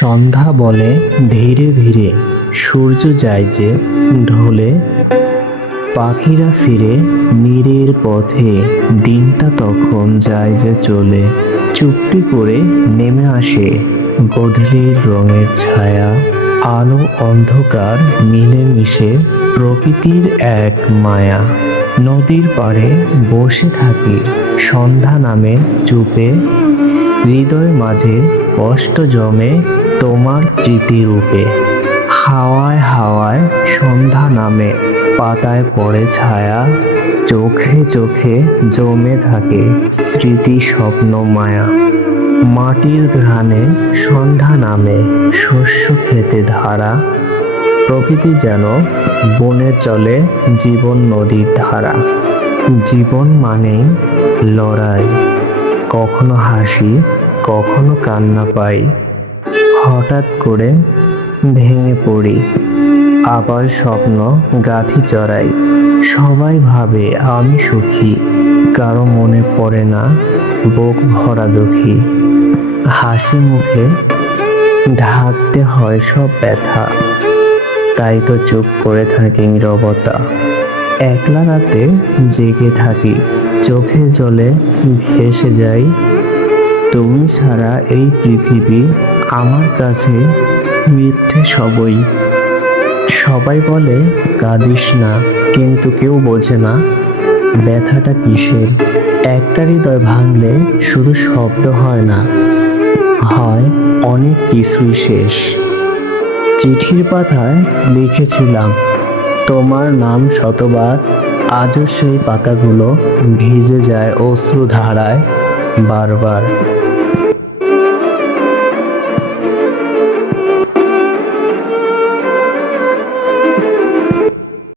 সন্ধ্যা বলে ধীরে ধীরে সূর্য যায় যে ঢলে। পাখিরা ফিরে নীরের পথে, দিনটা তখন যায় যে চলে। চুপটি করে নেমে আসে গধূলির রঙের ছায়া। আলো অন্ধকার, মিলেমিশে প্রকৃতির এক মায়া। নদীর পাড়ে বসে থাকি সন্ধ্যা নামে চুপে। হৃদয় মাঝে কষ্ট জমে তোমার স্মৃতিরূপে হাওয়ায় হাওয়ায় সন্ধ্যা নামে পাতায় পড়ে ছায়া চোখে চোখে জমে থাকে স্মৃতি স্বপ্ন মায়া। মাটির ঘ্রাণে সন্ধ্যা নামে শস্য খেতে ধারা, প্রকৃতি যেন বনে চলে জীবন নদীর ধারা। জীবন মানেই লড়াই, কখনো হাসি, কখনো কান্না পাই। হঠাৎ করে ভেঙে পড়ি। আবার স্বপ্ন গাথি চড়াই। সবাই ভাবে আমি সুখী। কারও মনে পড়ে না বুক ভরা দুঃখী। হাসি মুখে ঢাকতে হয় সব ব্যথা। তাই তো চুপ করে থাকি নীরবতা। একলা রাতে জেগে থাকি। চোখে জলে ভেসে যাই। তুমি ছাড়া এই পৃথিবী আমার কাছে মিথ্যে সবই। সবাই বলে কাঁদিস না। কিন্তু কেউ বোঝে না, ব্যথাটা কিসের? একটা হৃদয় ভাঙলে শুধু শব্দ হয় না, হয় অনেক কিছুই শেষ। চিঠির পাতায় লিখেছিলাম, তোমার নাম শতবার, আজও সেই পাতাগুলো ভিজে যায় অশ্রু ধারায় বারবার।